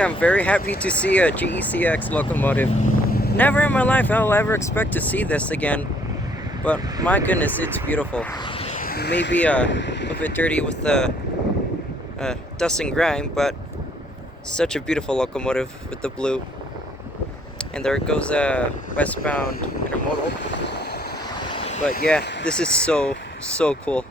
yeah, I'm very happy to see a GECX locomotive. Never in my life I'll ever expect to see this again, but my goodness, it's beautiful. Maybe a bit dirty with the dust and grime, but such a beautiful locomotive with the blue. And there goes a westbound intermodal. But yeah, this is so cool.